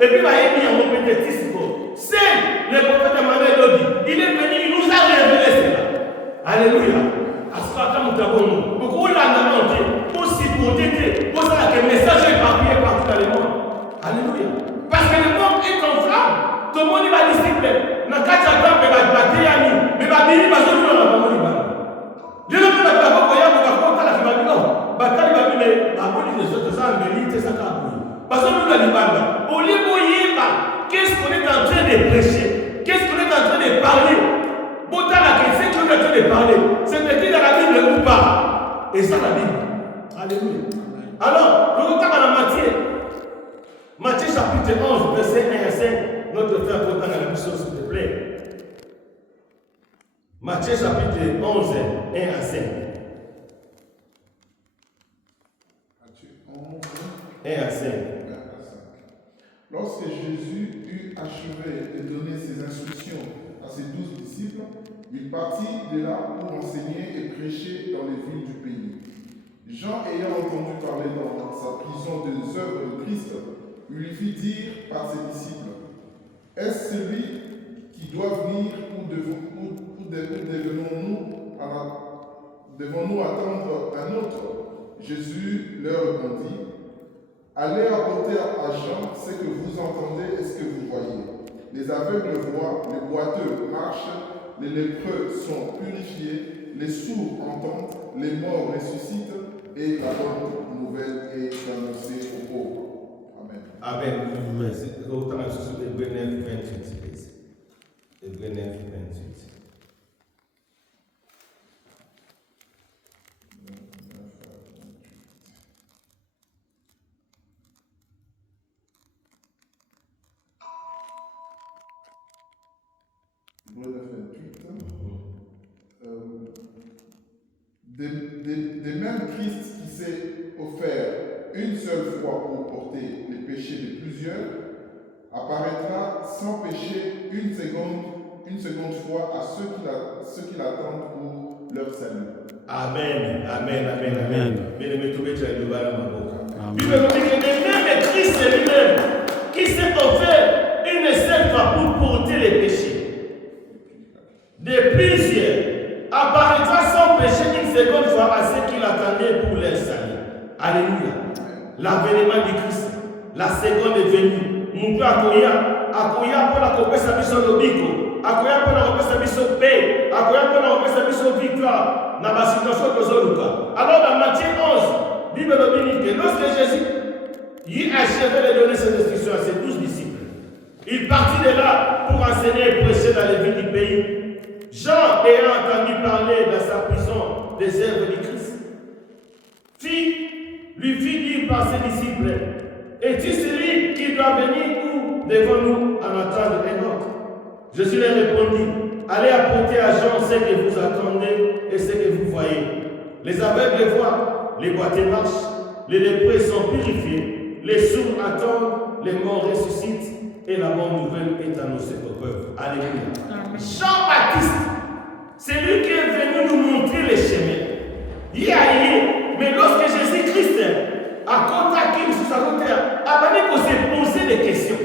Et puis, il y a un petit c'est le prophète Emmanuel Lodi. Il est venu, il nous a révélé cela. Alléluia. Asfata Mutabono. Beaucoup l'ont dit, aussi pour dire, pour ça que le message est éparpillé partout dans le monde. Alléluia. Parce que le monde est en flamme. Tout le monde va discipler. Dans 4 ans, il va battre Yami. Mais il va venir, il va se faire dans le monde. Je ne peux pas dire que il va compter la famille. Non. Bataille va venir. La police des autres, ça a embelli, c'est ça qu'a appris. Parce que nous, la Libanda, au lieu qu'est-ce qu'on est en train de prêcher? Qu'est-ce qu'on est en train de parler? Bota la question qu'on est en train de parler. C'est écrit dans la Bible ou pas? Et ça, la Bible. Alléluia. Alors, nous regardons dans Matthieu chapitre 11, verset 1 à 5. Notre frère Bota dans la mission, s'il te plaît. Matthieu chapitre 11, 1 à 5. Matthieu 11, 1 à 5. Lorsque Jésus eut achevé de donner ses instructions à ses 12 disciples, il partit de là pour enseigner et prêcher dans les villes du pays. Jean, ayant entendu parler dans sa prison des œuvres de Christ, lui fit dire par ses disciples, « Est-ce celui qui doit venir ou devons-nous attendre un autre ?» Jésus leur répondit, « Allez apporter à Jean ce que vous entendez et ce que vous voyez. Les aveugles voient, les boiteux marchent, les lépreux sont purifiés, les sourds entendent, les morts ressuscitent, et la bonne nouvelle est annoncée aux pauvres. » Amen. Amen. Merci. Autant à ce de Hébreux 9, 28. Hébreux 9, 28. De même, Christ qui s'est offert une seule fois pour porter les péchés de plusieurs, apparaîtra sans péché une seconde fois à ceux qui l'attendent pour leur salut. Amen, amen, amen, amen. Bien-aimé, tout le monde est devant ma boca. Bible nous dit que de même Christ lui-même qui s'est offert une seule fois pour porter les péchés de plusieurs, apparaîtra sans péché une seconde fois à ceux qui l'attendaient pour leur salut. Alléluia. L'avènement du Christ, la seconde venue. Nous pouvons accueillir pour la couper sa mission de bico, accueillir pour la couper sa mission de paix, accueillir pour la couper sa mission de victoire dans la situation de Zoluka. Alors dans Matthieu 11, Bible nous dit que lorsque Jésus y achevait de donner ses instructions à ses 12 disciples, il partit de là pour enseigner et prêcher dans les villes du pays. Jean, ayant entendu parler dans sa prison des œuvres du Christ, lui fit dire par ses disciples, es-tu celui qui doit venir ou devons-nous en attendre un autre? Jésus leur répondit, allez apporter à Jean ce que vous attendez et ce que vous voyez. Les aveugles voient, les boiteux marchent, les lépreux sont purifiés, les sourds attendent, les morts ressuscitent et la bonne nouvelle est annoncée au peuple. Alléluia. Jean-Baptiste, c'est lui qui est venu nous montrer les chemins. Mais lorsque Jésus-Christ a contacté sur sa terre, a venu pour se poser des questions.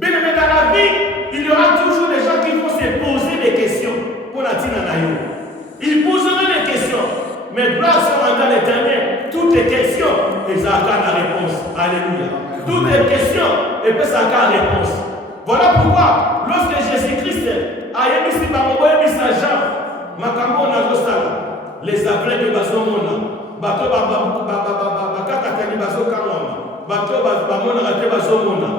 Mais dans la vie, il y aura toujours des gens qui vont se poser des questions pour la Tinanayo. Ils poseront des questions, mais gloire soit dans l'éternel. Toutes les questions, ils ont la réponse. Alléluia. Toutes les questions, et puis ça a la réponse. Voilà pourquoi, lorsque Jésus-Christ a émis si Baroboé mis sa jambe, Makambo na Rostala, les aveugles de Bazomona, Bato Bakakatani Bazokamama, Bato Bamona Rate Bazomona,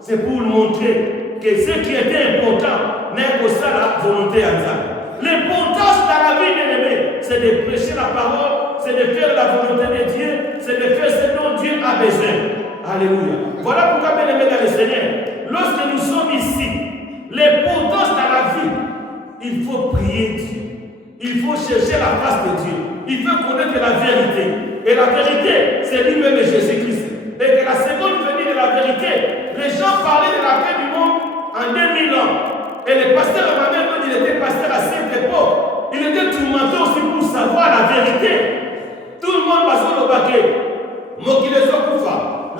c'est pour montrer que ce qui était important n'est que ça la volonté à Dieu. L'importance dans la vie, bien aimé, c'est de prêcher la parole, c'est de faire la volonté de Dieu, c'est de faire ce dont Dieu a besoin. Alléluia. Voilà pourquoi, bien aimé dans le Seigneur, lorsque nous sommes ici, l'importance dans la vie, il faut prier Dieu. Il faut chercher la face de Dieu. Il faut connaître la vérité. Et la vérité, c'est lui-même Jésus-Christ. Et que la seconde venue de la vérité, les gens parlaient de la paix du monde en 2000 ans. Et le pasteur Emmanuel, quand il était pasteur à cette époque, il était tourmenté aussi pour savoir la vérité. Tout le monde va sur le baquet.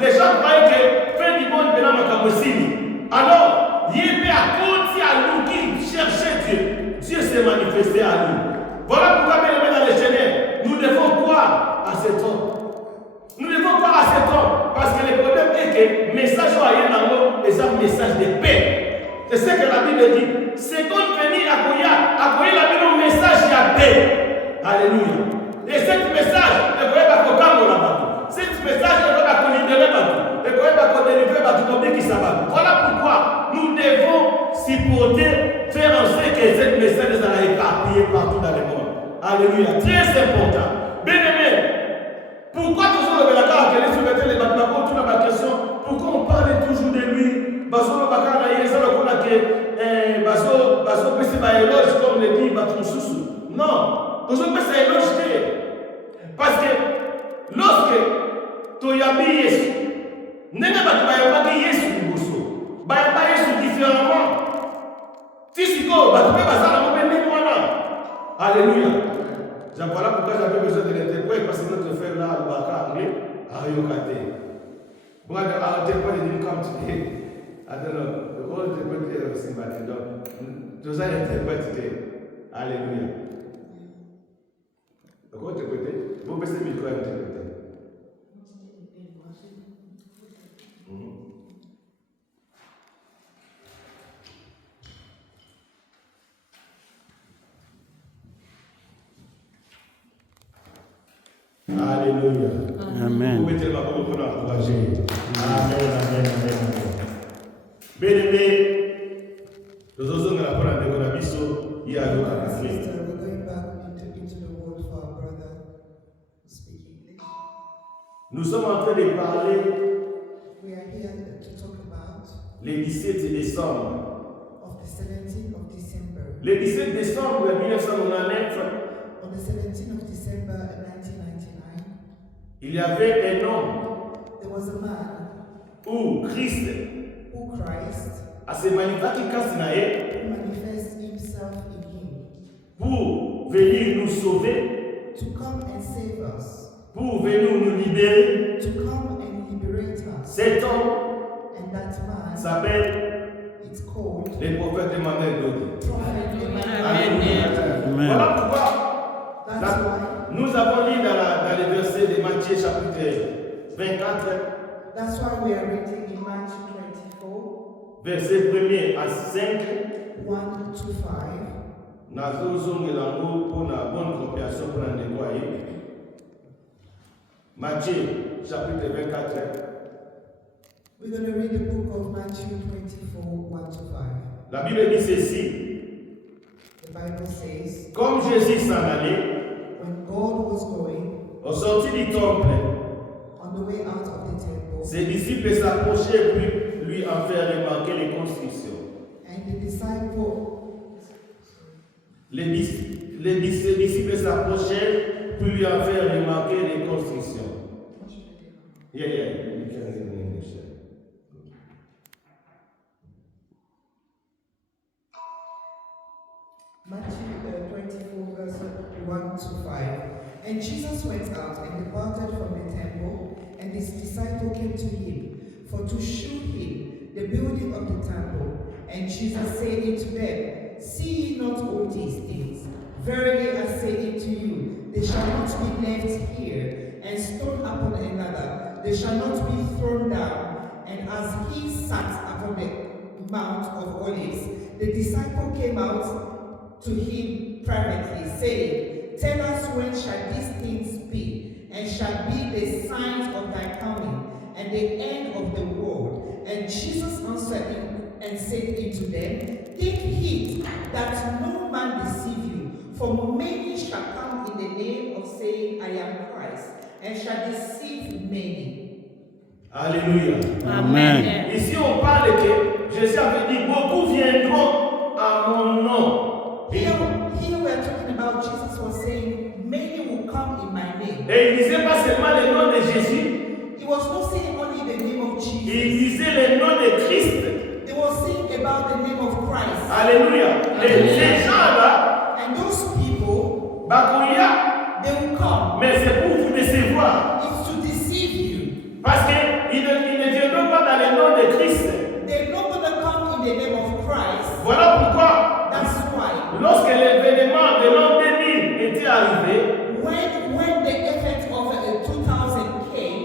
Les gens croyaient que fin du monde, possible. Alors, il y a côté à nous qui cherchait Dieu. Dieu s'est manifesté à nous. Voilà pourquoi, bien aimés dans les Seigneur, nous devons croire à cet homme. Nous devons croire à cet homme. Parce que le problème est que le message est dans nous, c'est un message de paix. C'est ce que la Bible dit. C'est qu'on venir à Koya la Bible, un message de paix. Alléluia. Et ce message, ne pouvez pas qu'on cambe là-bas. Ce message, ne pouvez pas qu'on libère là-bas. Ne pouvez pas qu'on délivre là-bas. Qui s'abat. Voilà pourquoi nous devons supporter, faire en sorte que ce message soit éparpillé partout dans le monde. Alléluia. Très important. Bien aimé. Pourquoi toujours le Belaka a soumettre les bâtiments autour de ma question? Pourquoi on parle toujours de lui? Baso Bakana, il est là que Baso peut se éloge comme le dit Batron Soussou. Non, toujours peut se éloger. Parce que lorsque tu as mis Yesu, n'est pas Yesu Bosso, pas Yesu différemment. Si tu peux, tu peux passer à la même moi. Alléluia. Voilà pourquoi j'avais besoin de l'interprète, parce que notre frère là, le Baka anglais, a réoccaté. Bon, l'interprète est venu comme tu dis. I don't know, the whole interpreter was in Batidon. Tous les interprètes, alléluia. Le whole interpreter, vous baissez le micro à l'interpréter. Alléluia. Amen. Vous mettez ma main pour l'encourager. Amen. Bien-aimés, nous osons la parole de Gonabiso, il y a un Sister, we're going back into the word for our brother speaking English. Nous sommes en train de parler We are here to talk about le 17 décembre. of the 17th of December. Le 17 décembre 1999, On the 17th of December 1999, il y avait un homme there was a man où Christ who Christ a se manifesté who manifests himself in him pour venir nous sauver, to come and save us, pour venir nous libérer. to come and liberate us. Cet homme And that man, s'appelle it's called le prophète Emmanuel Dodi. Prophet Emmanuel. Alléluia. Voilà pourquoi That's why, nous avons lu dans les versets de Matthieu chapitre 24, that's why we are reading in Matthew 24, verset 1er à 5. 1 to 5. Nazozongela yango pour la bonne compréhension pour la nettoyer. Matthieu chapitre 24. We're going to read the book of Matthew 24, 1 to 5. La Bible dit ceci. The Bible says, Comme Jésus s'en allait, when God was going au sorti du temple, on the way out of the temple, ses disciples s'approchaient pour lui en faire remarquer les constructions. and the disciple, Ses disciples s'approchaient pour lui en faire remarquer les constructions. Yeah, you can read in English. Matthew 24, verse 1 to 5. And Jesus went out and departed from the temple, and his disciple came to him, for to shew him the building of the temple. And Jesus said unto them, See ye not all these things? Verily I say unto you, they shall not be left here, and stone upon another, they shall not be thrown down. And as he sat upon the Mount of Olives, the disciple came out to him privately, saying, Tell us when shall these things be, and shall be the signs of thy coming, and the end of the world? And Jesus answered him and said unto them, Take heed that no man deceive you, for many shall come in the name of saying, I am Christ, and shall deceive many. Alléluia. Amen. Ici, on parle que Jésus avait dit beaucoup viendront à mon nom. Here we are talking about Jesus was saying, Many will come in my name. Et il disait pas seulement le nom de Jésus, He was not saying only the name of Jesus. il disait le nom de Christ. He was saying about the name of Christ. Alléluia. Et ces gens-là, And those people, Bakoya, they will come. mais c'est pour vous décevoir. It's to deceive you. Parce qu'ils ne viendront pas dans le nom de Christ. Lorsque l'événement de l'an 2000 était arrivé, when the effect of 2000 came,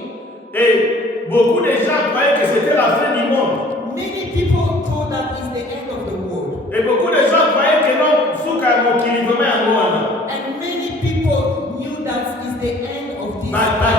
et beaucoup de gens croyaient que c'était la fin du monde. many people thought that is the end of the world. Et beaucoup de gens croyaient que non, Souka Mokilivome Angoana. And many people knew that is the end of this.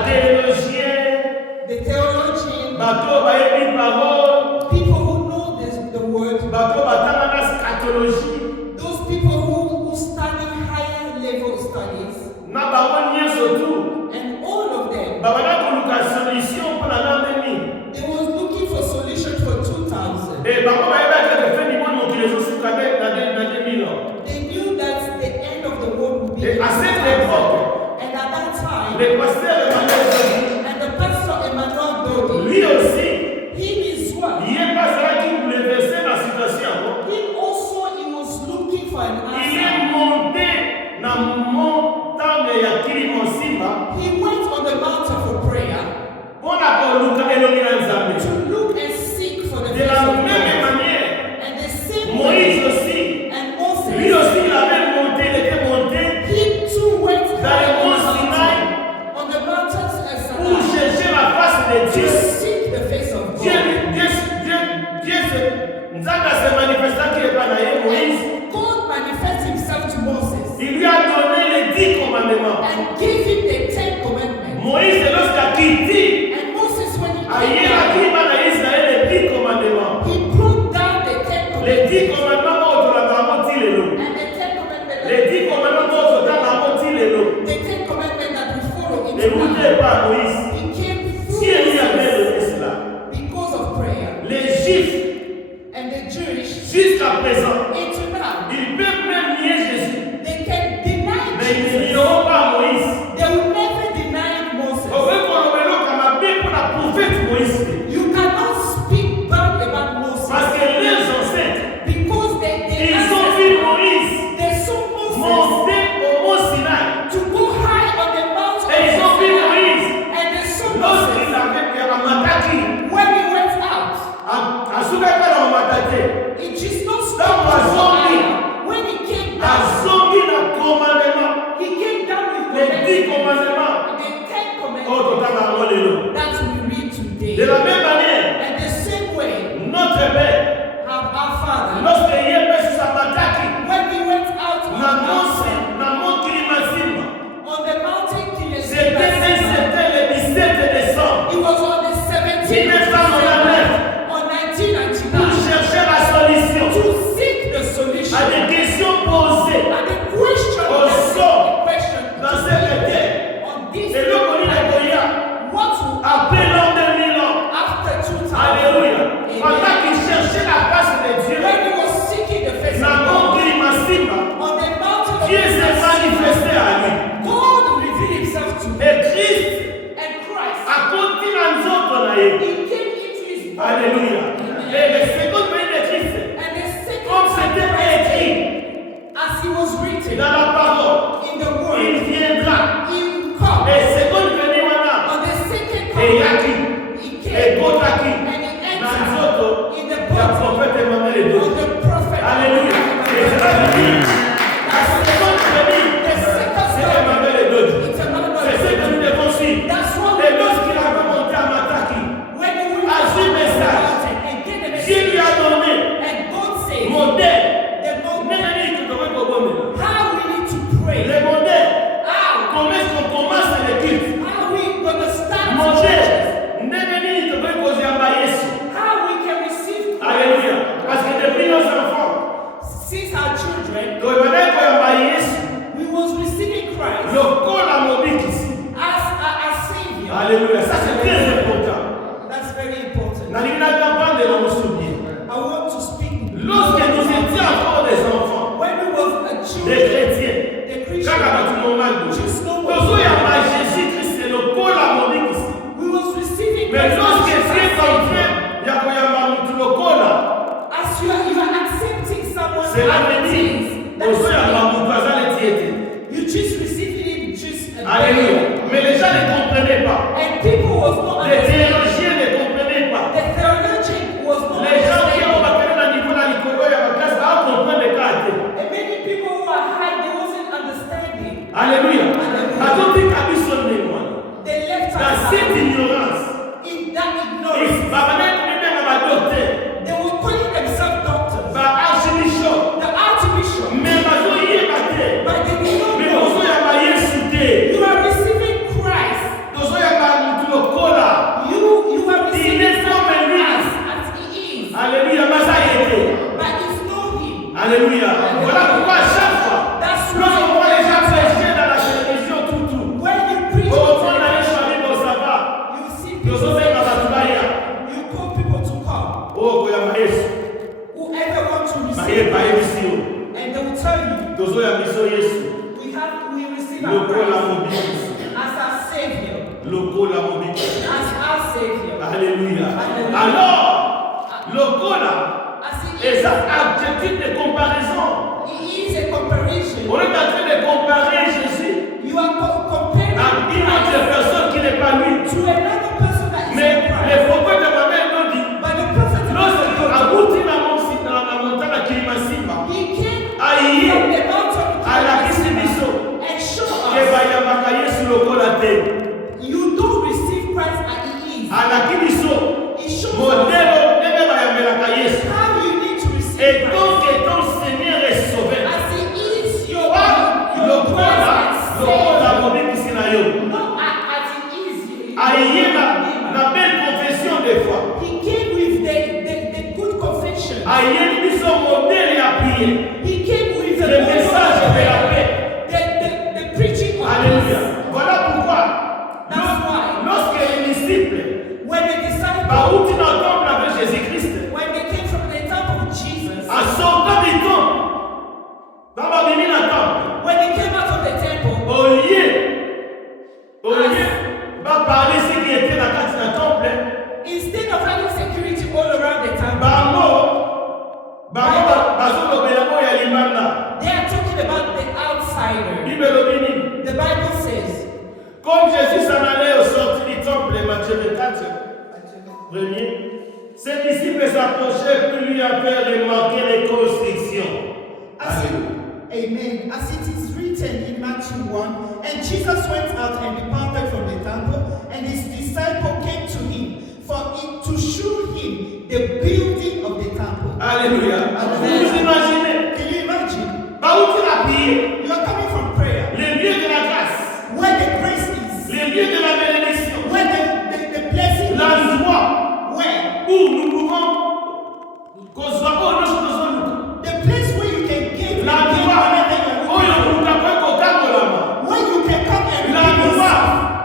Théologien, The theologian, bateau bayebi parole, people who know the word, bateau batanga scatologie, those people who study higher level studies, na bango nyonso tout. and all of them, Babana koluka solution pour la pandémie. they was looking for solution for 2000. Et bango bayeba que fin du monde mokili ezosuka na 2000 ans. They knew that the end of the world would be. Et à cette époque, And at that time, le pasteur Emmanuel and the pastor Emmanuel Dodi, lui aussi, him as well, il est pas là qui bouleversait la situation. he was looking for an Il answer. est monté dans montagne ya Kilimansimba He went on the mountain for prayer mpona koluka elongi na Nzambe. to look and seek for the De face la of même God. manière, And the same Moïse way, aussi, and lui Moses, aussi, il avait monté, il était monté he too went dans le high mont Sinaï on the mountains pour of chercher la face de to Dieu. seek the face of Dieu, God. Nzambe s'est manifesté qui est pas naïe, Moïse. And God manifested himself to Moses Il lui a donné les 10 commandements. and gave him the 10 commandments. Moïse, lorsqu'il quitté, And Moses, when he aïe, came la down, qui va naïe, c'est les 10 commandements. he brought down the 10 Les 10 commandments. commandements, on doit la monter les lots. And the 10 commandments, Les 10 commandements, on doit la monter les lots. the 10 commandments that we follow in N'écoutez life, pas Moïse. he came Si il lui avait through donné cela, because of prayer. les Juifs, And the Jewish, jusqu'à présent, into now, ils peuvent même nier Jésus. they can deny Mais ils ne Jesus. nieront pas Moïse. They will never deny Moses. Au vrai qu'on le met comme un peu pour la prophète Moïse. You cannot speak bad about Moses Parce que leurs ancêtres, because they ils ont vu Moïse they saw Moses monter au mont Sinaï. to go high on the mountain Et ils ont vu Moïse and they saw lorsqu'il Moses avait à Mataki. when he went out. À Soukaka dans Mataki. It is not Dans la zombie. when he came À down. Zombie dans commandement. He came down with Les 10 commandements. the 10 Oh, commandments total à moi les lots. that we read today. De la même manière, And the same way, notre Père, our Father, lorsqu'il est passé sur Mataki, when he went out on the mountain, dans mon Kilimansimba, on the mountain c'était le 17 décembre. it was on the 17th of 1999. December on Pour 1999 chercher la solution to seek the solution à des questions posées and the question Au son. dans cette on terre. this Et le connu de Goya, what will après l'an 2000 ans, after 2000 alléluia, Amen. pendant qu'il cherchait la face de Dieu, when he was seeking the face of dans mon God Kilimansimba, on the mountain of Dieu s'est manifesté à lui. God revealed himself to him Et Christ and Christ a continué à nous autres naïfs. he came into his body. Alléluia. Et le second pays de Christ, And the second comme c'était écrit as he was written dans la parole, in the il word, viendra. he will come. Et second venue maintenant, On the second et coming, Yaki, he et came Kotaki, and he dans nous entered autres, in the il y a body prophète Emmanuel et of d'autres. the prophet. Alléluia. Et cela veut dire, la seconde venue, c'est Emmanuel et d'autres. It's another C'est ce que nous devons suivre. That's what Et lorsqu'il avait monté à Mataki, when we a su message, and get the Dieu message, lui nurses. They were calling themselves doctors. The archbishop. But they did not know. You are receiving Christ. You are receiving Christ as he is. Alléluia, But it's not him. Alléluia. Voilà pourquoi à chaque fois, That's lorsqu'on why voit les gens prêcher dans la télévision, tout, when you preach, au fond, on a les choisis, bon, ça va. you see Nous people sommes say, dans la Tubaïa. you call people to come. Oh, qu'il y a maïs. Whoever wants to Maïs, receive maïs, Christ, ici. and they will tell you, Nous sommes à Misso Yesu. we receive Le our col à Christ mobile. as our Savior. Le col à mobile. As our Savior. Alléluia. Alléluia. Alors, le col là, As he et is, ça, adjectif de comparaison. he is a comparison. On est en train de comparer Jésus You are comparing à une autre Christ personne qui n'est pas lui. to another person that is Mais in les Christ. prophètes de ma mère l'ont dit. But the prophet Lorsqu'il a goûté la montagne à Kilimansimba, he came aïe, from the mountain of à la Christ Kisibiso, and showed que us va y avoir sur le col à terre. you don't receive Christ as he is. À la Kibiso, He shows us modèle, ne va y avoir la caisse. how you need to receive Et Christ. donc, ton Seigneur est sauvé. As he is your Le col là, le col à mobile qui s'est là. Not as he is. Aïe, la belle confession des fois. He came with the good confession. Aïe, ils sont modèles et appuyés. He came with the Le message de la paix. the preaching of Alléluia. peace. Voilà pourquoi, That's why lorsque les disciples, when the disciples, par où ils entendent avec Jésus-Christ, when they came from the temple of Jesus, en sortant du temple, dans la bénie d'un temple, when they came out of the temple, au lieu, va parler ce qui était dans le temple, instead of having security all around the temple, they are talking about the outsider. The Bible says, comme Jésus s'en allait au sortir du temple, Matthieu 24, premier, ses disciples s'approchaient pour lui en faire remarquer les constrictions. Amen. As it is written in Matthew 1, and Jesus went out and departed from the temple, and his disciple came to him to show him the building of the temple. Alléluia. Vous imaginez? Can you imagine? Par où tu l'as prié? You are coming from prayer, Les lieux de la grâce, where the grace is, les lieux de la bénédiction, where the blessing is, l'endroit where où nous pouvons concevoir notre besoin. the place where you can give L'endroit où nous pouvons where you can come and l'endroit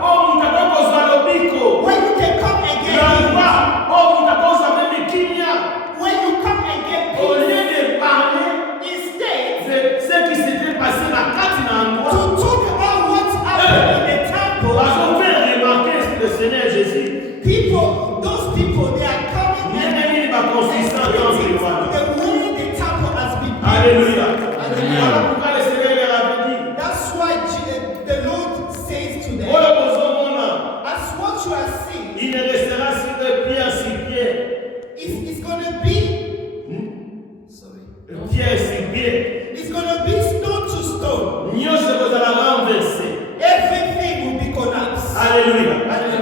où nous pouvons concevoir le bico. where you can come and get L'endroit où nous pouvons concevoir le kimia. where you come and get Au peace. lieu de parler Instead, de ce qui s'était passé dans quatre endroits, to talk about what's happening in the temple, parce qu'on fait remarquer le Seigneur Jésus. those people, they are coming and Bien-aimé, il va consister en tant que roi. the way the temple has been built. Alléluia. Alléluia. Voilà pourquoi le Seigneur leur avait dit, That's why the Lord says to them, oh, le besoin, mon as what you are seeing, il ne restera sur deux pierres sur pierre. it's going to be, sorry, Pierre sur pierre. it's going to be stone to stone. Nyoshe kozala renversé. Everything will be collapsed. Alléluia.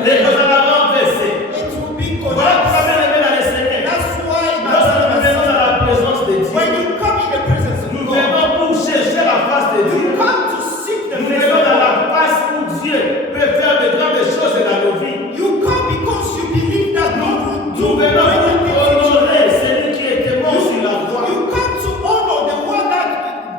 Les kozala renversé. It will be Voilà pourquoi collapsed. bien aimé dans le Seigneur. That's why Lorsque nous venons dans la présence de Dieu, when you come in the presence of nous God, venons pour chercher la face de you Dieu. come to seek the Nous face venons of dans God. la place où Dieu peut faire de grandes choses dans nos vies. You come because you believe that God will do Nous venons greater things. pour honorer celui qui était mort sur la croix. You come to honor the one that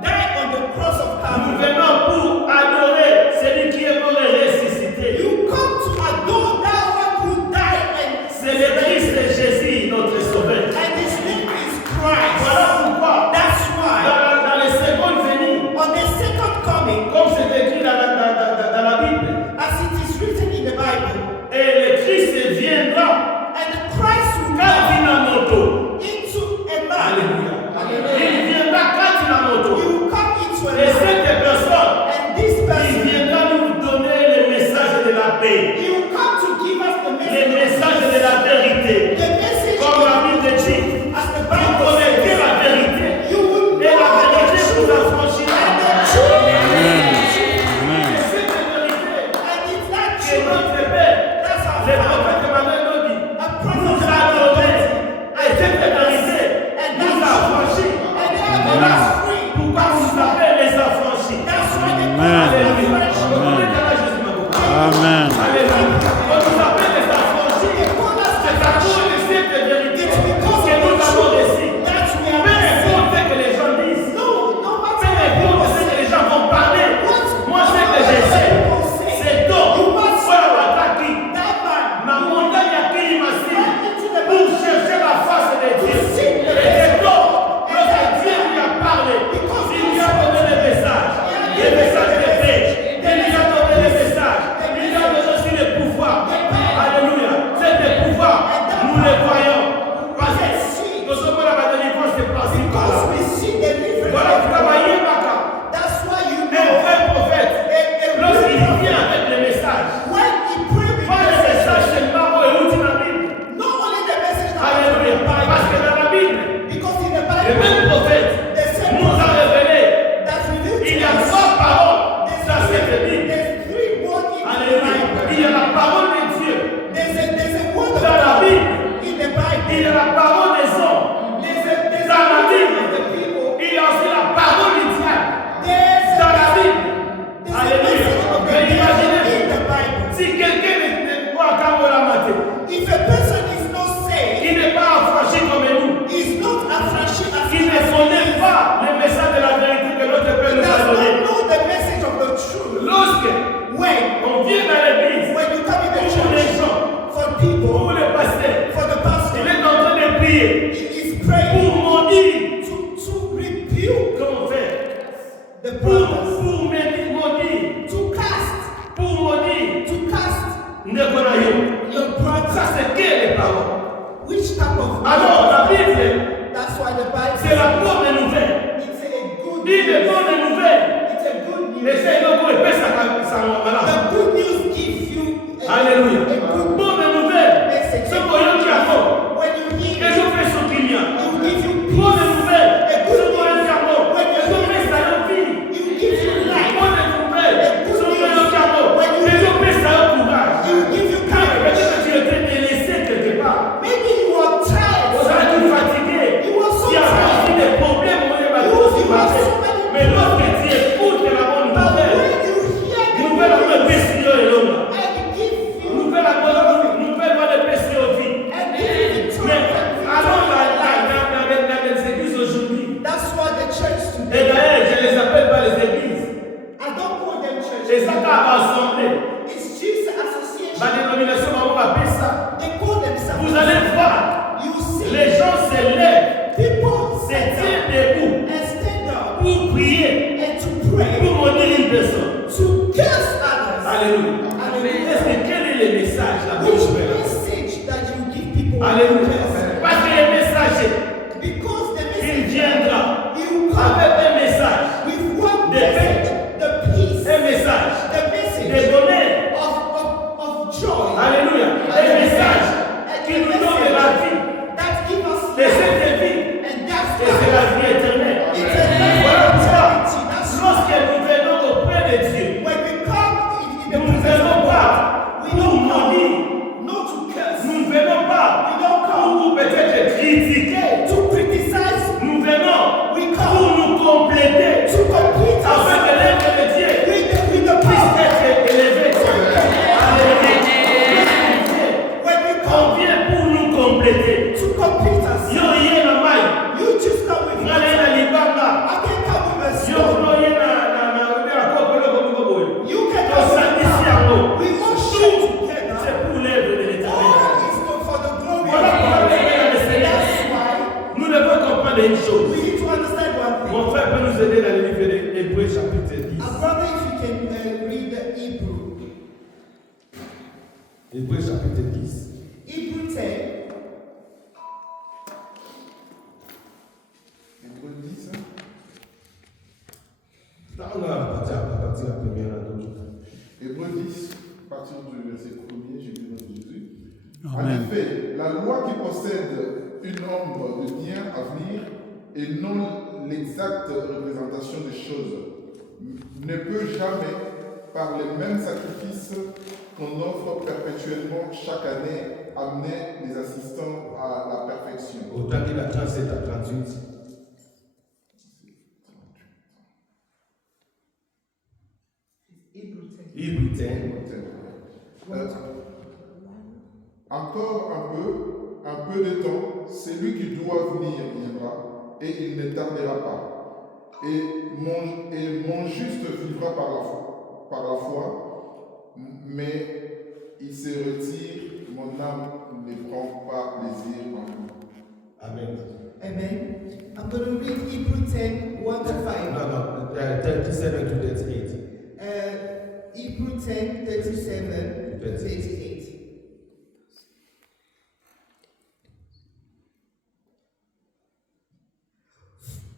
died on the cross of Nous Calvary. venons pour adorer celui qui est mort et ressuscité. You come to adore that one who died C'est le Christ de Jésus, notre Sauveur. and his name is Christ. Voilà pourquoi, That's why dans les secondes venues, on the second coming, comme c'est écrit dans la Bible, as it is written in the Bible, et le Christ viendra. and the Christ will Quand les appelle pas les églises. I don't call them C'est churches. ça qu'a rassemblé. It's just association. Ma dénomination, on va appeler ça. They call themselves. Vous allez voir, You see, les gens se lèvent, people se stand tiennent up debout and stand up pour prier, and to pray, pour maudire une personne. to curse others. Alléluia. Hallelujah. Est-ce que quel est le message là que Which je fais là? message that you give people when you Alléluia. curse? Parce que le messager, Because the il message viendra he will come avec un message, with one de message, paix, the peace, un message the de message bonheur. of joy. Alléluia. Un message qui nous donne de la vie, that give us de life. cette vie, And that's et c'est la vie éternelle. It's a life Voilà of pourquoi, eternity. That's lorsque nous venons auprès de Dieu, when we come in the nous ne presence venons of pas God, we pour don't come maudire, not to curse, nous ne venons pas we don't come pour peut-être critiquer, to criticize, nous venons we pour come nous compléter, to complete afin us que l'œuvre de Dieu with the puisse power. être élevée. Alléluia. When we On come vient pour nous compléter. to complete us, Yo yé na mai, you just come with ngale us. na libanga, I can come with a yo stone. no yé na kopelo boy. You can To come with sandisi a yango. We all share together. C'est pour l'œuvre de l'Éternel. All is for the glory of Voilà pourquoi God. le Seigneur le Seigneur. That's why Nous devons comprendre une chose. we need to understand one thing. Mon frère peut nous aider dans le livre d'Hébreux chapitre 10. Our brother, if you can read the Hebrew. Hébreux chapitre 10. Hebrew 10. Hébreux 10. Là, on a partir la première année. Hébreux 10, à partir du verset 1er, j'ai vu dans Jésus. En Amen. effet, la loi qui possède une ombre de bien à venir et non l'exacte représentation des choses ne peut jamais, par les mêmes sacrifices qu'on offre perpétuellement chaque année, amener les assistants à la perfection. Autant qu'il a 37 à 38. Hebrew 10. Hébreux 10. Encore un peu de temps, celui qui doit venir viendra et il ne tardera pas. Et mon juste vivra par la foi, mais il se retire, mon âme ne prend pas plaisir en lui. Amen. Amen. I'm going to read Hebrew 10, 1 to 5. No, 37 to 38. Hebrew 10, 37 to 38.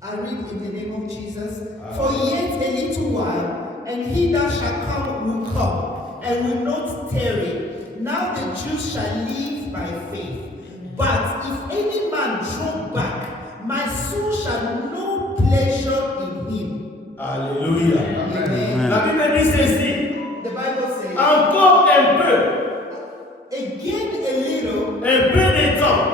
I read in the name of Jesus. For yet a little while, and he that shall come will come, and will not tarry. Now the Jews shall live by faith. But if any man draw back, my soul shall no pleasure in him. Alléluia. Amen. La Bible dit ceci. The Bible says, Encore un peu again a little de temps,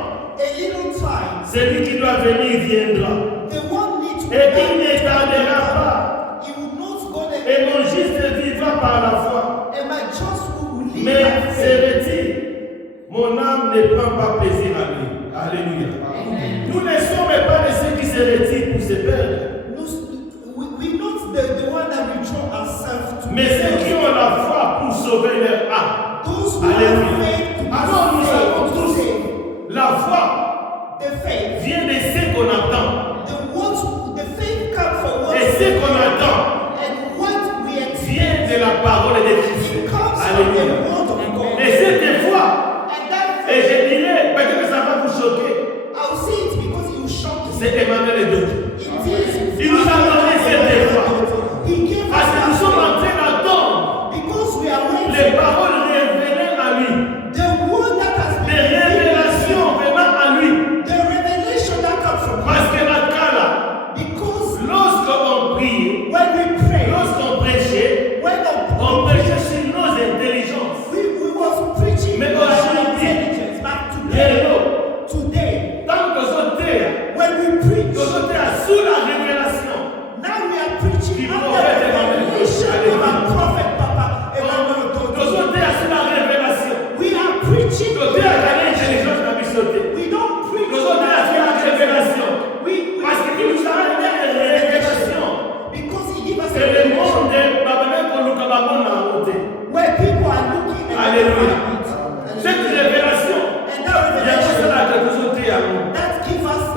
time, celui qui doit venir viendra. the one needs to Et il ne tardera pas. He will not go there. Et mon juste vivra par la foi. And my just will live Mais by se faith. retire. Mon âme ne prend pas plaisir à lui. Alléluia. Nous ne sommes pas de ceux qui se retirent pour se perdre. We're not the one that withdraw ourselves to Mais ceux qui ont la foi pour sauver leur âme. those who Alléluia. have faith to be Alors nous savons saved, tous, to save. la foi The faith, vient de ce qu'on attend. the faith comes from what Et ce qu'on attend and what we vient expect. de la parole de Christ. It comes from the Alléluia. word of God. Et cette foi, And that et faith, je dirais, peut-être que ça va vous choquer, I'll say it because it will shock you. c'est Emmanuel et d'autres. It is. Il nous a donné cette foi. He gave Parce que nous us sommes that en train d'attendre faith because we are les waiting. paroles révélées à lui, The word that has les been révélations venant à lui. the revelation that comes from him. Parce que la cas là, Because lorsqu'on prie, when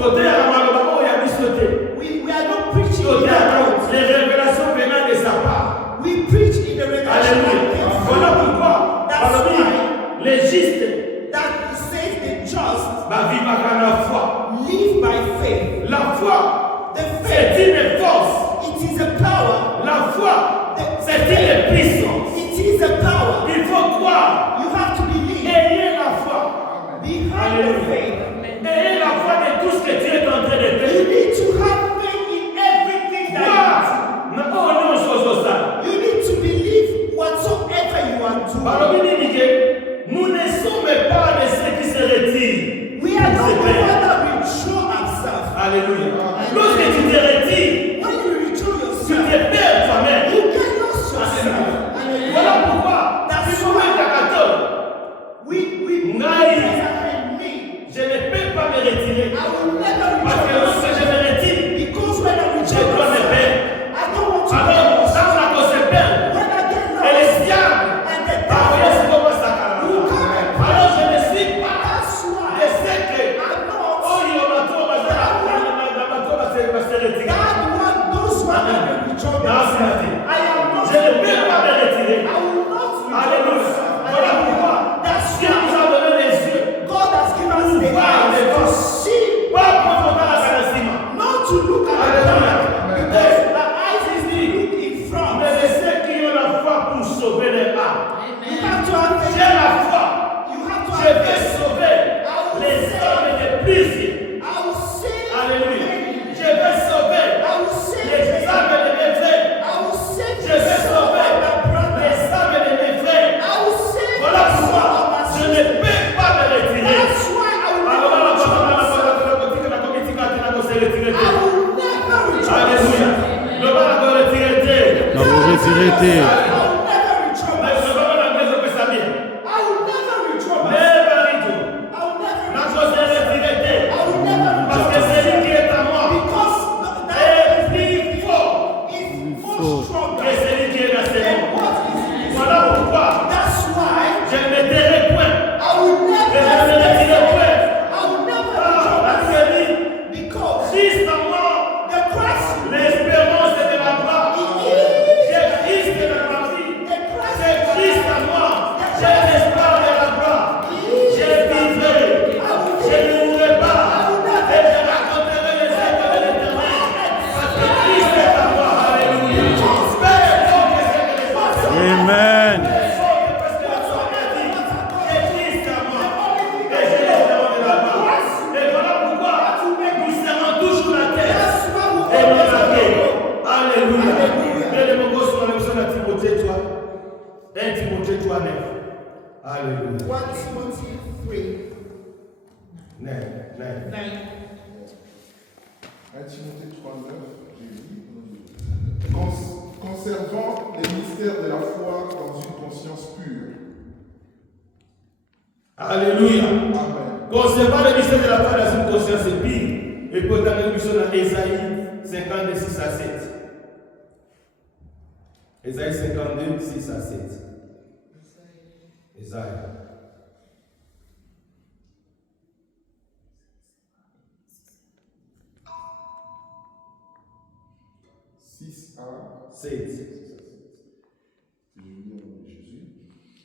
Côté à Malobabo, il y a mis sauté. We are not preaching Côté in à doubt. les révélations venant de sa part. We preach in the revelation that Alléluia. came Voilà from pourquoi, That's par le why- Bible, les justes, that he says the just vivent par la foi. live by faith. La foi, The c'est faith, une force. it is a power. La foi, The c'est une puissance. It is a power. Il faut croire. You have to believe. Ayez la foi. Behind the Alléluia. faith, Ayez la foi de tout ce que Dieu est en train de you faire. need to have faith in everything that Croire. Mais oh non, chose comme ça. you need to believe whatsoever you are Par doing. le Bible dit que nous ne sommes pas de ceux qui se retirent. We are not C'est the vrai. one that withdraw ourselves. Alléluia. Lorsque tu te retires, When you withdraw tu yourself, te perds toi-même. you get lost yourself. Voilà pourquoi, si vous êtes à 14, We Ngai. and me. je ne peux pas me retirer. I will never Parce que withdraw lorsque je myself. me retire, Because when I je withdraw dois me myself, perdre. I don't want to Alors, get lost. dans la cause se perd. When I get Et les lost, diables, and the ah oui, c'est devil, comme ça qu'à la will come and alors je ne suis pas that's why de ceux que, I'm not. oh, il y a un bateau, va se retirer. That one, those one that will withdraw Non, c'est themselves. la vie. I am not. Je ne peux pas me retirer. I will not withdraw Alléluia. myself. Voilà pourquoi, That's Dieu nous a why donné les yeux. God has given us the eyes to see, Pas pour voir la Palestine. not to look at the Alléluia. back. Because the eyes is to look in front. Mais de ceux qui ont la foi pour sauver les âmes. You have to have J'ai faith. la foi. You have to Je have vais faith. sauver les âmes de plusieurs. I will save Alléluia. many. Je vais sauver I will save les many. âmes de mes frères. I will save Je vais the soul sauver of my brother. les âmes de mes frères. I will save Voilà the soul pourquoi of my je ne sister. peux pas me retirer. That's why I will Alors, never withdraw myself. Alléluia. I will never withdraw Alléluia. myself. Le bas la retiré. Non, vous retirez. I will never withdraw Mais je myself. vais la maison que ça vient. I will never withdraw myself. Never do. I will never La withdraw chose est retirée. I will never Parce withdraw que myself. celui qui est à moi Because est plus fort is fort. more que stronger. celui qui est resté And moi. what is Voilà pourquoi That's why je ne me tairai point. I will never Et je ne me retirerai point. I will never Ah, withdraw parce myself. que dit, Because Christ en moi, the Christ, l'espérance de la gloire. J'ai Christ de la vie. the Christ, C'est Christ en moi. J'ai l'espoir de la gloire. Je vivrai. Je ne mourrai pas. Et je raconterai les œuvres de l'Éternel. Parce que Christ est en moi. Alléluia. Père, donc, que c'est que les passions. Amen. Parce que la foi a dit, j'ai Christ en moi. Et j'ai l'espoir de la gloire. Et voilà pourquoi nous serons toujours la terre. that's why we Et always mon go. Alléluia. Et mon gosse, on a besoin de Timothée, toi. 1 Timothée 3, 9. Alléluia. 1 Timothy 3, 9, 9. 9. 1 Timothée 3:9, j'ai lu. Conservant les mystères de la foi dans une conscience pure. Alléluia. Amen. Conservant le mystère de la foi dans une conscience pure. Et pour ta mission dans Ésaïe 52, 6 à 7. Ésaïe 52, 6 à 7. Ésaïe. 6 à 7. Je lis au nom de Jésus.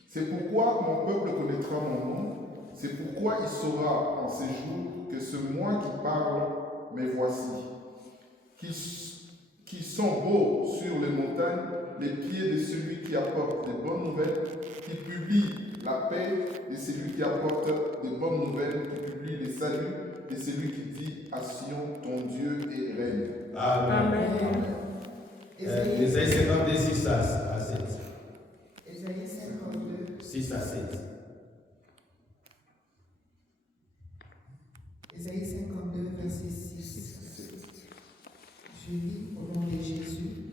C'est pourquoi mon peuple connaîtra mon nom. C'est pourquoi il saura en ces jours que c'est moi qui parle, mais voici. Qui sont beaux sur les montagnes, les pieds de celui qui apporte des bonnes nouvelles, qui publie la paix de celui qui apporte des bonnes nouvelles, qui publie les saluts de celui qui dit à Sion, ton Dieu est règne. Amen. Ésaïe 52, 6 à 7. Ésaïe 52. 6 à 7. Ésaïe 52, verset 6. Je lis au nom de Jésus.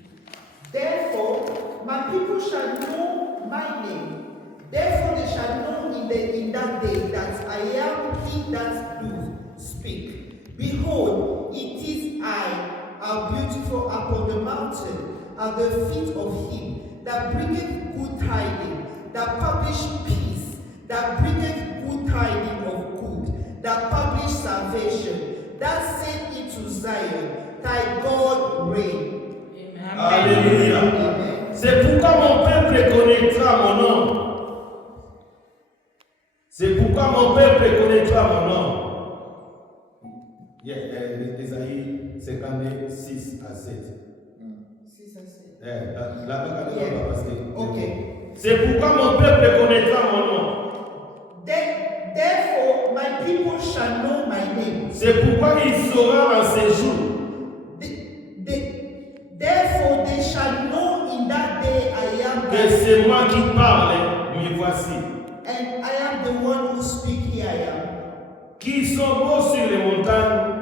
Therefore, my people shall know my name. Therefore, they shall know in that day that I am he that doth speak. Behold, it is I, how beautiful upon the mountain, at the feet of him that bringeth good tidings, that publish peace, that bringeth good tidings of good, that publish salvation, that said into Zion, thy God reign. Alléluia. Amen. C'est pourquoi mon peuple connaîtra mon nom. C'est pourquoi mon peuple connaîtra mon nom. Ésaïe 56 à 7. 6 à 7. Parce que. Okay. C'est pourquoi mon peuple connaîtra mon nom. Therefore, my people shall know my name. C'est pourquoi il saura en ces jours. Therefore, they shall know in that day I am Que c'est moi qui parle, me voici. and I am the one who speak, here I am. Qui sont beaux sur les montagnes,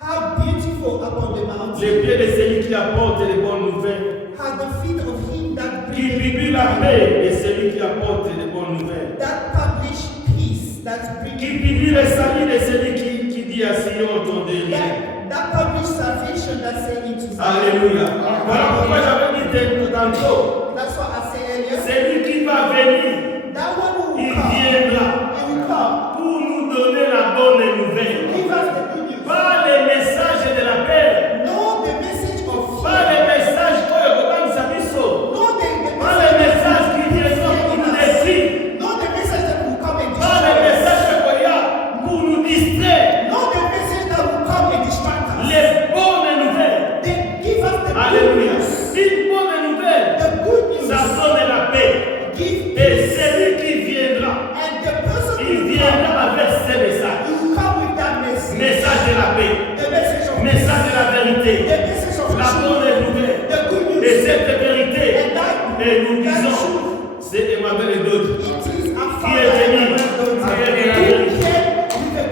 How beautiful upon the mountain les pieds de celui qui apporte les bonnes nouvelles. are the feet of him that Qui bringeth publie la paix de celui qui apporte les bonnes nouvelles. that publish peace, that Qui bringeth publie le salut de celui qui dit à Sion ton derrière. that publish salvation, that say into Zion. Alléluia. Voilà pourquoi j'avais dit tantôt. That's what I say earlier. Celui qui va venir, That one who il will come, viendra he will come. pour nous donner la bonne nouvelle. Give us the good news. Pas les messages de la paix. Know the message of Pas les messages que nous avons. Know the Pas les messages qui viendront pour nous détruire. Know the message that will come and Pas les destroy us. messages qu'il y a pour nous distraire. Know the message that will come and distract us. Les bonnes nouvelles. They give us the good Alléluia. news. Une bonne nouvelle, The good news. ça donne la paix. Give Et celui qui viendra, and the person il who will viendra come, avec ces messages. he will come with that message. Message de la paix, The message of message de la vérité, the message of la truth. bonne nouvelle. The good news. Et cette vérité, And that, et nous that disons, truth, c'est Emmanuel et d'autres. it is a Qui est venu avec la vérité,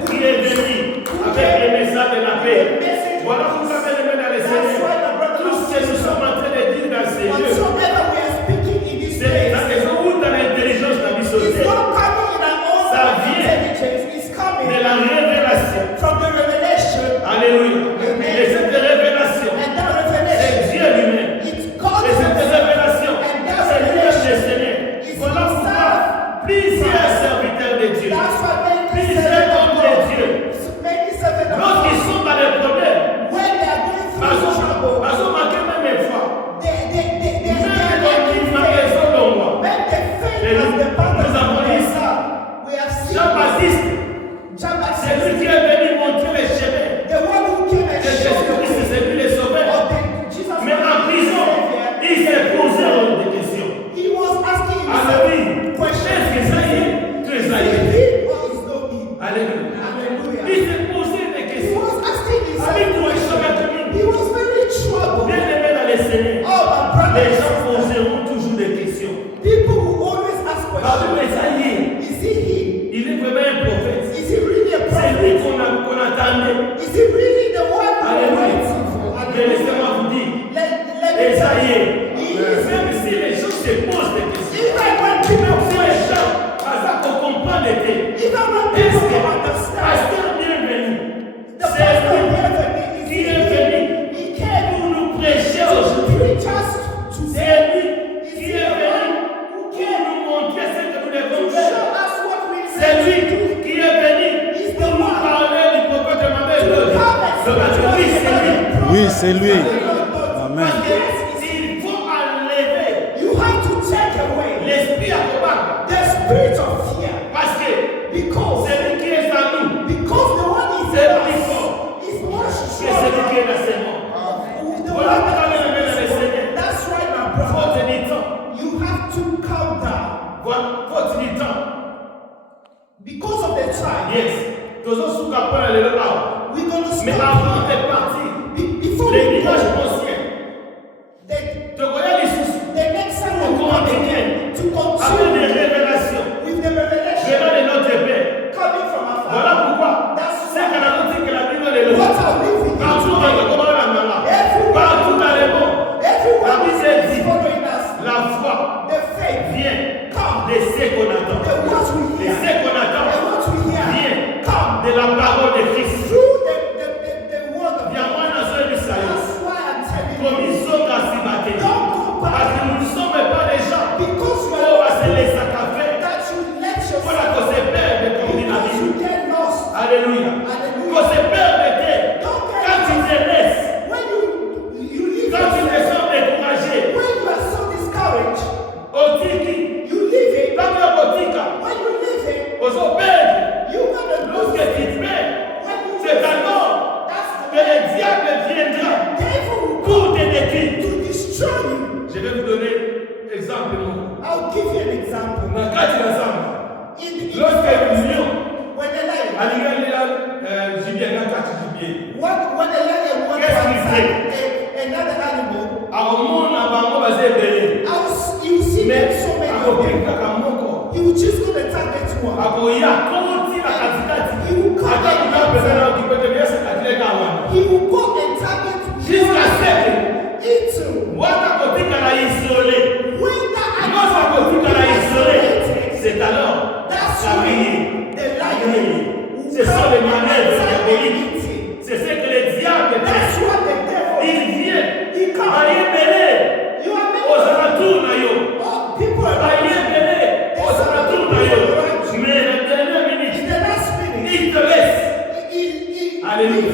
qui est venu avec le message de la paix. Voilà pourquoi vous avez les mains dans les Seigneur. Tout ce que nous sommes en train de dire dans ces lieux, Whatsoever we are speaking in this c'est place, dans les eaux dans l'intelligence de la vie it's sociale, not coming in our own Ça vient intelligence, it's coming de la révélation. from the revelation. Alléluia. Amen. Et cette révélation, And that c'est revelation, Dieu lui-même. it's God Et cette himself. révélation, And that c'est lui le revelation Seigneur. is Voilà pourquoi himself. plusieurs serviteurs de Dieu, That's why many plusieurs servants hommes of de God, Dieu, many servants of lorsqu'ils God, sont dans les problèmes, when they are going through trouble, parce qu'on manque même une fois, they même are quand ils manquent faith. son long, When they fail Et as nous- the part nous of avons dit ça. we have seen Jean-Baptiste, Jean-Baptiste, c'est lui qui est venu montrer les chemins the one who came and de showed the Jésus-Christ, way. c'est lui le sauveur. Or the Jesus Mais en prison, il s'est posé des questions. he was asking Alors himself oui, questions. est-ce que ça y est? Tu es ça y Is est. he or is not he? Alléluia. Hallelujah. Il s'est posé des He questions. was asking himself Avec toi, questions. il He was very troubled. Bien aimé dans les Seigneurs, Oh, my les brothers, gens poseront toujours des questions. people who always ask Ah oui, mais questions. ça y est, Is he him? il est vraiment un prophète. Is he really a C'est lui prophet? qu'on attendait. Is he really the one we were Alléluia. waiting for? Mais laissez-moi vous dire, Let et me ça tell y you. est, He is même si les gens se posent des questions, even when même people si les gens, à ça qu'on comprend l'été, even when est-ce people que don't understand. pasteur bienvenu, The c'est pastor lui here qui est venu he came pour nous prêcher to aujourd'hui. preach us C'est today lui qui est venu pour nous montrer ce que nous to devons show faire. us what we C'est need lui to do. qui est venu pour nous parler du prophète de ma mère. Oui, c'est lui. Oui, c'est lui. Parce qu'il faut enlever You have to take away l'esprit acrobate. the spirit of fear Parce que because celui qui est en nous, the one is c'est in plus us fort is more que celui qui est strong. dans ce monde. The Voilà one pourquoi that nous is avons in les us. Seigneurs. That's why, my Faut brother, tenir temps. you have to calm down Voilà, faut tenir temps. because of the time. Yes. Nous avons sous capable à l'heure. We're going to Mais stop avant de partir, before les we villages go. conscients, The, te connais les soucis, the next time we Pour come continuer. again to avec des continue révélations, with the revelation venant de notre Père. coming from our Voilà Father. pourquoi That's c'est qu'à la note que la Bible est what là. are we with Partout dans le combat, partout dans les mondes, Everyone La Bible is dit, following us. la foi The faith vient come. de ce qu'on attend. The what we De hear. ce qu'on attend The what we hear vient come de la parole de Christ. through the word of Bien God. moi dans ce message, That's why I'm telling comme you. ils sont dans ce matin. Don't go Parce back que nous ne sommes pas des gens because you qui vont are se laisser faire. that you let Voilà yourself qu'on se perd, comme dit la because Bible. you get lost. Alléluia. Hallelujah. Qu'on se bien kati du When a lion wants to Qu'est-ce qu'il attack another animal, akomona bango baza ebele you see mais so many of them. akopekaka moko He will just go and target one. akoya koti na katikati He will come ata and kutapesana ukipetebesa katileka wana He will go and target jusqu'à ce que into wana kotikala isolé when that nyonso akotikala isolé c'est alors that's la when prière the lion ce sont les manœuvres will diaboliques c'est ce que le diable That's fait what the devil il vient he comes. ayebele You are aux making alentours na yo all people are ayebele aux alentours na yo mais la dernière in minute the last minute. il te laisse alléluia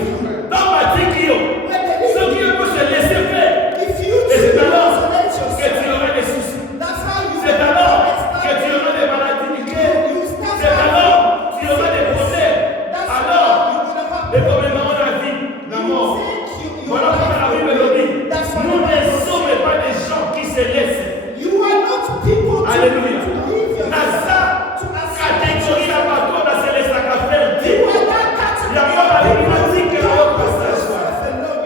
dans batiki yo When the ceux qui peuvent se laisser faire if you et c'est choose alors to let que tu yourself, auras des soucis that's how you c'est alors que tu auras des maladies du cœur c'est alors que tu auras des problèmes alors les problèmes dans la vie la mort voilà pourquoi la Bible nous dit nous ne sommes pas des gens qui se laissent You are not people to alléluia leave your na ça to accept. catégorie ya bato baselesaka faire You Dieu are that category. yango balimatike na yo passage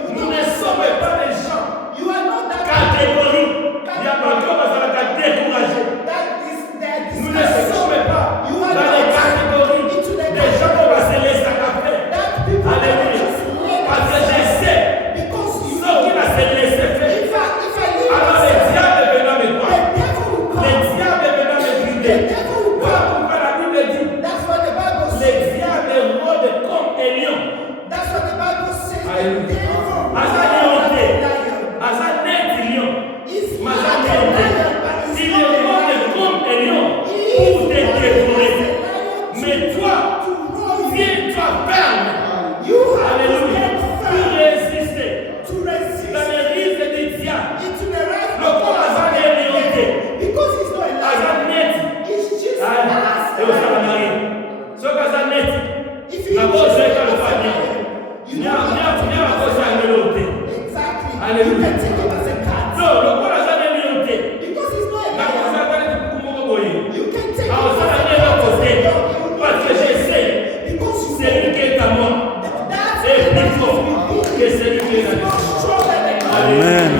You nous ne sommes pas des gens are not that catégorie ya bato bazalaka découragés nous ne sommes pas dans les catégories des gens qui vont se laisser faire alléluia parce que je sais ceux qui vont se laisser faire alors le diable venant me voir le diable venant me brider voilà pourquoi la Bible dit le diable rôde comme un lion aza lion te aza neti lion maza neti il rôde comme un lion pour te dévorer mais toi viens-toi ferme alléluia pour résister dans les risques du diable le corps aza ne lion te aza neti et osala na rien soki aza neti nakozeka lofania nyakosa angelo te alléluia non le corps aza ne lion te nakosa ata neti kuku moko boye aosala ne eloko te parce que je sais celui qui est à moi est plus fort que celui qui est à moi. Amen.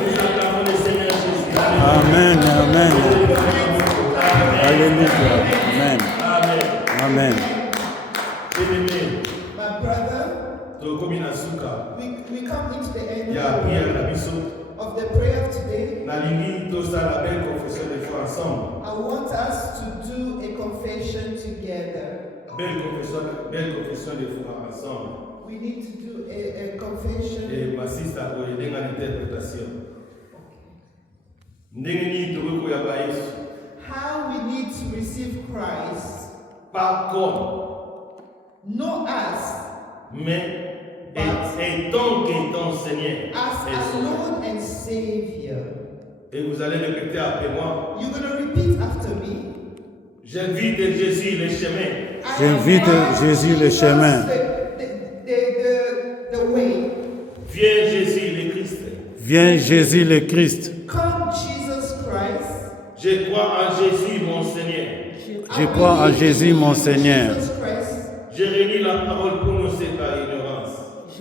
Nous acclamons le Seigneur Jésus. Amen. Amen. Alléluia. Amen. Amen. Amen. Bien-aimé, My brother, tokomi na suka we come into the end ya prière na biso of the prayer of today. nalingi tosala belle confession de foi ensemble. I want us to do a confession together. Belle confession de foi ensemble. We need to do a confession. Et ma sister akoyedenga l'interprétation. Ndenge nini tokoki koyamba Yesu How we need to receive Christ, pas comme not as mais étant que ton Seigneur as et our Sauveur. Lord and Savior. Et vous allez répéter après moi. You're going to repeat after me. J'invite Jésus le chemin. J'invite Jésus le chemin. The way. Viens Jésus le Christ. Viens Jésus le Christ. Come Jesus Christ. Je crois en Jésus mon Seigneur. Je crois en Jésus mon Seigneur. Jesus Christ. Je réunis la parole prononcée par ignorance.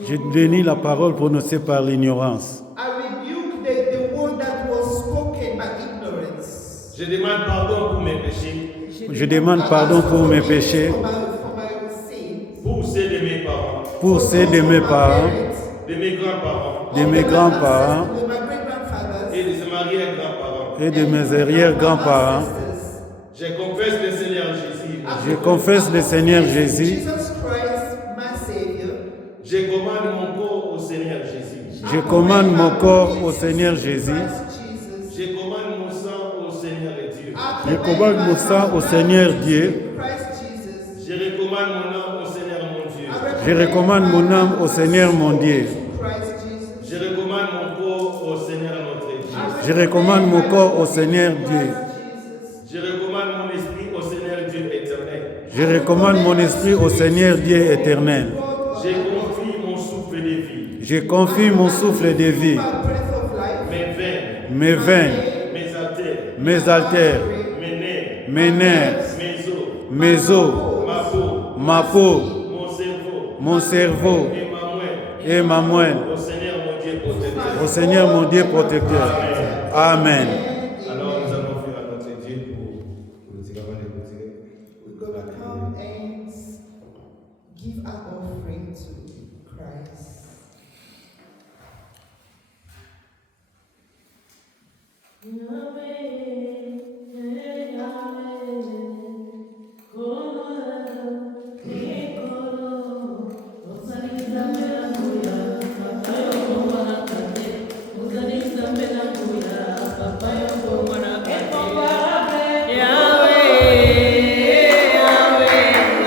Je dénie la parole prononcée par l'ignorance. I rebuke the word that was spoken by ignorance. Je demande pardon pour mes péchés, Je demande pardon pour mes péchés, For my sins. pour ceux de mes parents, pour ceux de mes parents, de mes grands-parents de mes grands-parents De my great-grandfathers. et de mes arrière-grands-parents. et de mes arrière-grands-parents. Je confesse le Seigneur Jésus. Je confesse le Seigneur Jésus. Jesus Christ, my Savior. Je commande mon corps au Seigneur Jésus. Je commande mon corps au Seigneur Jésus. Christ Jesus. Je commande mon sang au Seigneur Dieu. Je commande mon sang au Seigneur Dieu. Christ Jesus. Je recommande mon âme au Seigneur mon Dieu. Je recommande mon âme au Seigneur mon Dieu. Christ Jesus. Je recommande mon corps au Seigneur notre Dieu. Je recommande mon corps au Seigneur Dieu. Je recommande mon esprit au Seigneur Dieu éternel. Je recommande mon esprit au Seigneur Dieu éternel. Je confie mon souffle de vie, Je confie mon souffle de vie, My breath of life. mes veines, mes veines, mes artères, mes artères, mes nerfs, mes nerfs, mes os, mes os, ma peau, ma peau, mon cerveau, mon cerveau et ma moelle. et ma moelle. Au Seigneur mon Dieu protecteur. Au Seigneur mon Dieu protecteur. Amen. Alors nous allons faire à notre Dieu pour le dire avant de retirer. We're going to come and give our offering to Christ. Yahweh,